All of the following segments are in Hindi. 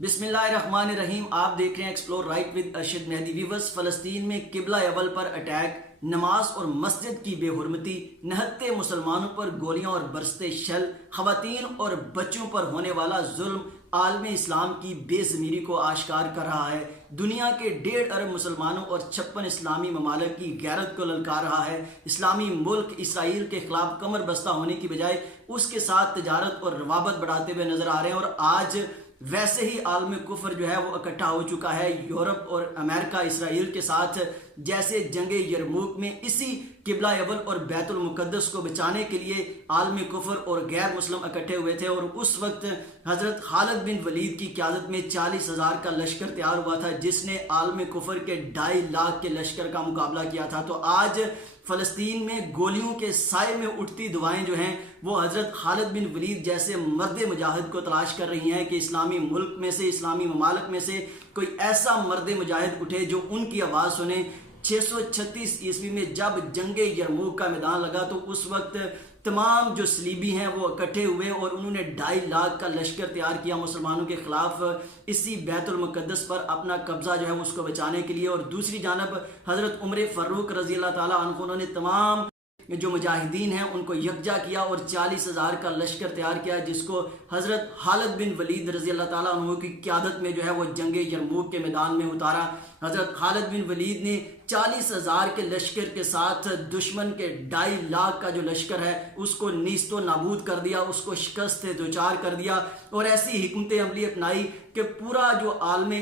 बिस्मिल्लाहिर्रहमानिर्रहीम। आप देख रहे हैं explore right with Arshad Mehdi. Viewers, फलस्तीन में किबला अव्वल पर अटैक, नमाज और मस्जिद की बेहुरमती, नहत्ते मुसलमानों पर गोलियां और बरसते शल, खवातीन और बच्चों पर होने वाला जुल्म आलम इस्लाम की बेज़मीरी को आश्कार कर रहा है। दुनिया के 1.5 अरब मुसलमानों और 56 इस्लामी ममालिक की गैरत को ललकार रहा है। इस्लामी मुल्क इसराइल के खिलाफ कमर बस्ता होने की बजाय उसके साथ तजारत और रवाबत बढ़ाते हुए नजर आ रहे हैं। और आज वैसे ही आलम कुफर जो है वो इकट्ठा हो चुका है यूरोप और अमेरिका इसराइल के साथ। जैसे जंगे यरमूक में इसी किबला अव्वल और बैतुल मुकद्दस को बचाने के लिए आलम कुफर और गैर मुस्लिम इकट्ठे हुए थे। और उस वक्त हज़रत खालिद बिन वलीद की क़यादत में 40,000 का लश्कर तैयार हुआ था, जिसने आलम कुफर के 2.5 लाख के लश्कर का मुकाबला किया था। तो आज फलस्तीन में गोलियों के साए में उठती दुआएं जो हैं वो हज़रत खालिद बिन वलीद जैसे मर्द मुजाहिद को तलाश कर रही हैं कि इस्लामी मुल्क में से, इस्लामी ममालिक में से कोई ऐसा मर्द मुजाहिद उठे जो उनकी आवाज़ सुने। 636 ईस्वी में जब जंगे यरमूक का मैदान लगा तो उस वक्त तमाम जो सलीबी हैं वो इकट्ठे हुए और उन्होंने 2.5 लाख का लश्कर तैयार किया मुसलमानों के खिलाफ, इसी बैतुल मुकद्दस पर अपना कब्जा जो है उसको बचाने के लिए। और दूसरी जानब हज़रत उमर फ़ारूक रज़ी अल्लाह ताला अन्हु, उन्होंने तमाम जो मुजाहिदीन हैं उनको यकजा किया और 40,000 का लश्कर तैयार किया, जिसको हज़रत खालिद बिन वलीद रज़ी अल्लाह ताला अन्हु की क़यादत में जो है वो जंगे यरमूक के मैदान में उतारा। हज़रत खालिद बिन वलीद ने 40,000 के लश्कर के साथ दुश्मन के 2.5 लाख का जो लश्कर है उसको नीस्तो नाबूद कर दिया, उसको शिकस्त दोचार कर दिया। और ऐसी हिकमत अमली अपनाई कि पूरा जो आलम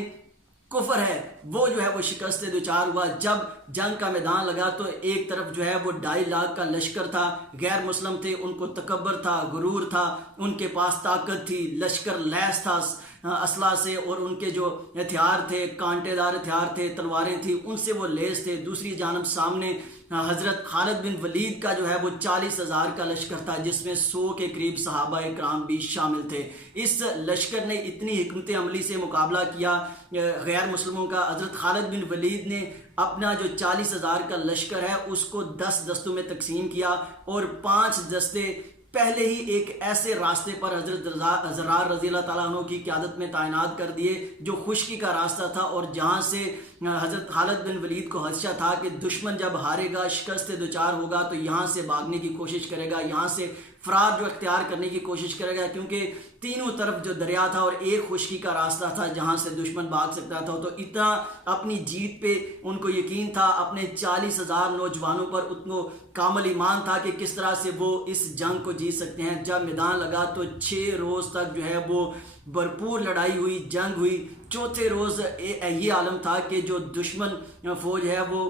कुफर है वो जो है वो शिकस्त दोचार हुआ। जब जंग का मैदान लगा तो एक तरफ जो है वो 2.5 लाख का लश्कर था, गैर मुस्लिम थे, उनको तकब्बर था, गुरूर था, उनके पास ताकत थी, लश्कर लैस था असला से, और उनके जो हथियार थे कांटेदार हथियार थे, तलवारें थी, उनसे वो लेस थे। दूसरी जानब सामने हज़रत खालिद बिन वलीद का जो है वो 40,000 का लश्कर था, जिसमें 100 के करीब सहाबा इकराम भी शामिल थे। इस लश्कर ने इतनी हिकमत अमली से मुकाबला किया गैर मुस्लिमों का। हज़रत खालिद बिन वलीद ने अपना जो 40,000 का लश्कर है उसको 10 दस्तों में तकसीम किया और 5 दस्ते पहले ही एक ऐसे रास्ते पर हज़रत ज़रार रज़ी अल्लाह ताला अन्हु की क़यादत में तैनात कर दिए जो खुश्की का रास्ता था, और जहाँ से हज़रत खालिद बिन वलीद को खदशा था कि दुश्मन जब हारेगा, शिकस्त दोचार होगा तो यहाँ से भागने की कोशिश करेगा, यहाँ से फरार जो अख्तियार करने की कोशिश करेगा, क्योंकि तीनों तरफ जो दरिया था और एक खुश्की का रास्ता था जहाँ से दुश्मन भाग सकता था। तो इतना अपनी जीत पे उनको यकीन था, अपने 40,000 नौजवानों पर उनको कामल ईमान था कि किस तरह से वो इस जंग को जीत सकते हैं। जब मैदान लगा तो 6 रोज़ तक जो है वो भरपूर लड़ाई हुई, जंग हुई। चौथे रोज़ ये आलम था कि जो दुश्मन फ़ौज है वो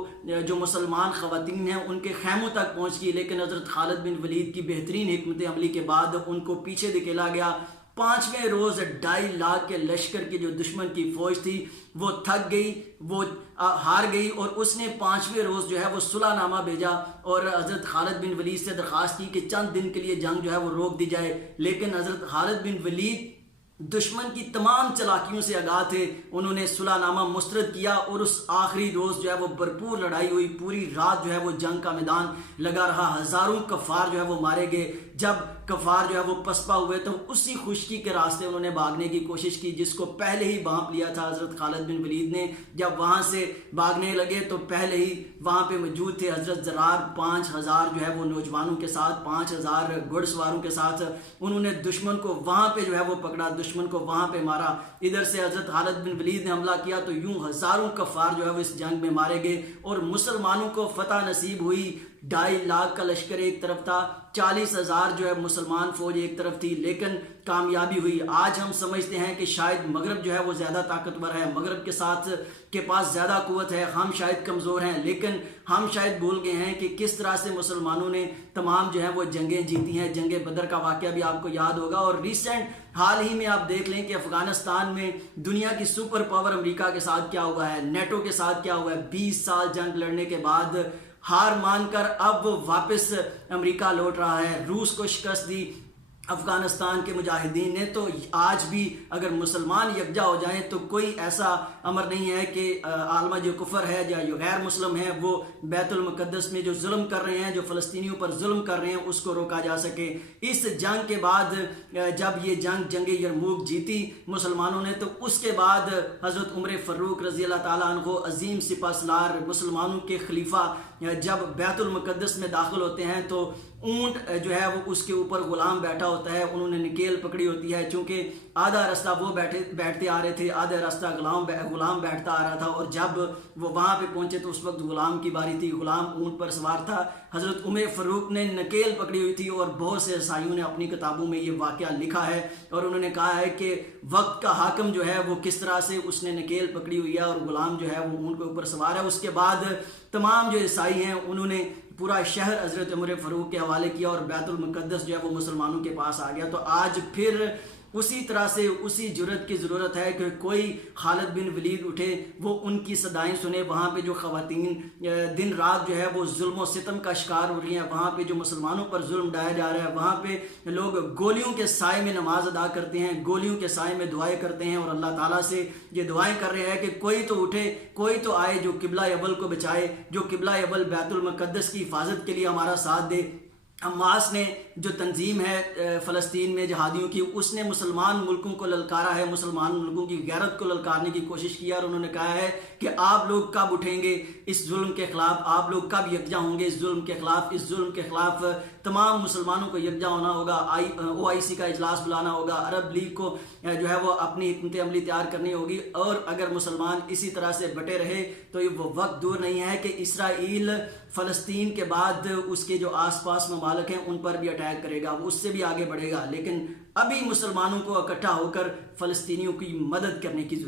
जो मुसलमान ख़वातीन हैं उनके खैमों तक पहुँच गई, लेकिन हज़रत खालिद बिन वलीद की बेहतरीन हिकमत अमली के बाद उनको पीछे धकेला गया। 5वें रोज़ 2.5 लाख के लश्कर की जो दुश्मन की फ़ौज थी वो थक गई, वो हार गई, और उसने 5वें रोज़ जो है वो सुलहनामा भेजा और हज़रत खालिद बिन वलीद से दरख्वास्त की कि चंद दिन के लिए जंग जो है वो रोक दी जाए। लेकिन हज़रत खालिद बिन वलीद दुश्मन की तमाम चलाकियों से आगाह थे, उन्होंने सुलहनामा मुस्तरद किया और उस आखिरी रोज़ जो है वो भरपूर लड़ाई हुई। पूरी रात जो है वो जंग का मैदान लगा रहा, हज़ारों कफ़ार जो है वो मारे गए। जब कफ़ार जो है वो पसपा हुए तो उसी खुश्की के रास्ते उन्होंने भागने की कोशिश की जिसको पहले ही भांप लिया था हज़रत खालिद बिन वलीद ने। जब वहाँ से भागने लगे तो पहले ही वहाँ पे मौजूद थे हज़रत ज़रार 5,000 जो है वो नौजवानों के साथ, 5,000 घुड़सवारों के साथ। उन्होंने दुश्मन को वहाँ पे जो है वो पकड़ा, दुश्मन को वहाँ पे मारा। इधर से हज़रत खालिद बिन वलीद ने हमला किया तो यूं हज़ारों कफ़ार जो है वो इस जंग में मारे गए और मुसलमानों को फतह नसीब हुई। 2.5 लाख का लश्कर एक तरफ था, 40,000 जो है मुसलमान फौज एक तरफ थी, लेकिन कामयाबी हुई। आज हम समझते हैं कि शायद मगरब जो है वो ज़्यादा ताकतवर है, मगरब के साथ के पास ज़्यादा क़ुव्वत है, हम शायद कमज़ोर हैं, लेकिन हम शायद भूल गए हैं कि किस तरह से मुसलमानों ने तमाम जो है वो जंगें जीती हैं। जंगे बदर का वाक़या भी आपको याद होगा, और रिसेंट हाल ही में आप देख लें कि अफ़गानिस्तान में दुनिया की सुपर पावर अमेरिका के साथ क्या हुआ है, नेटो के साथ क्या हुआ है। 20 साल जंग लड़ने के बाद हार मानकर अब वो वापस अमेरिका लौट रहा है, रूस को शिकस्त दी, अफ़गानिस्तान के मुजाहिदीन ने। तो आज भी अगर मुसलमान यकजा हो जाएं तो कोई ऐसा अमर नहीं है कि आलमा जो कुफर है या जो गैर मुस्लिम है वो बैतुल मुक़द्दस में जो जुल्म कर रहे हैं, जो फ़लस्तीनियों पर जुल्म कर रहे हैं, उसको रोका जा सके। इस जंग के बाद जब ये जंग यरमूक जीती मुसलमानों ने, तो उसके बाद हज़रत उमर फ़ारूक रज़ी अल्लाह ताला अन्हो अज़ीम सिपहसालार मुसलमानों के खलीफा जब बैतुल मुक़द्दस में दाखिल होते हैं तो ऊंट जो है वो उसके ऊपर गुलाम बैठा होता है, उन्होंने निकेल पकड़ी होती है। चूँकि आधा रास्ता वो बैठते आ रहे थे, आधा रास्ता गुलाम बैठता आ रहा था, और जब वो वहाँ पे पहुँचे तो उस वक्त गुलाम की बारी थी, गुलाम ऊंट पर सवार था। हज़रत उमर फ़ारूक ने नकेल पकड़ी हुई थी, और बहुत से ईसाइयों ने अपनी किताबों में ये वाक़या लिखा है, और उन्होंने कहा है कि वक्त का हाकिम जो है वो किस तरह से उसने नकेल पकड़ी हुई है और गुलाम जो है वो ऊंट के ऊपर सवार है। उसके बाद तमाम जो ईसाई हैं उन्होंने पूरा शहर हज़रत उमर फ़ारूक के हवाले किया, और बैतुल मुक़द्दस जो है वो मुसलमानों के पास आ गया। तो आज फिर उसी तरह से उसी जुर्रत की ज़रूरत है कि कोई खालिद बिन वलीद उठे, वो उनकी सदाएं सुने। वहाँ पे जो ख़वातीन दिन रात जो है वो जुल्म व सितम का शिकार हो रही हैं, वहाँ पे जो मुसलमानों पर जुल्म ढाया जा रहा है, वहाँ पे लोग गोलियों के साए में नमाज अदा करते हैं, गोलियों के साए में दुआएं करते हैं, और अल्लाह ताला से ये दुआएं कर रहे हैं कि कोई तो उठे, कोई तो आए जो किबला अव्वल को बचाए, जो किबला अव्वल बैतुल मुक़द्दस की हिफाजत के लिए हमारा साथ दे। हमास ने जो तंजीम है फ़लस्तीन में जहादियों की, उसने मुसलमान मुल्कों को ललकारा है, मुसलमान मुल्कों की गैरत को ललकारने की कोशिश की, और उन्होंने कहा है कि आप लोग कब उठेंगे इस जुल्म के ख़िलाफ़, आप लोग कब यकजा होंगे इस जुल्म के ख़िलाफ़। इस जुल्म के ख़िलाफ़ तमाम मुसलमानों को यकजा होना होगा, OIC का इजलास बुलाना होगा, अरब लीग को जो है वो अपनी हिकमत अमली तैयार करनी होगी। और अगर मुसलमान इसी तरह से बटे रहे तो वो वक्त दूर नहीं है कि इसराइल फ़लस्तीन के बाद उसके जो आसपास ममालिक हैं उन पर भी अटैक करेगा, वो उससे भी आगे बढ़ेगा। लेकिन अभी मुसलमानों को इकट्ठा होकर फ़लस्तीनियों की मदद करने की ज़रूरत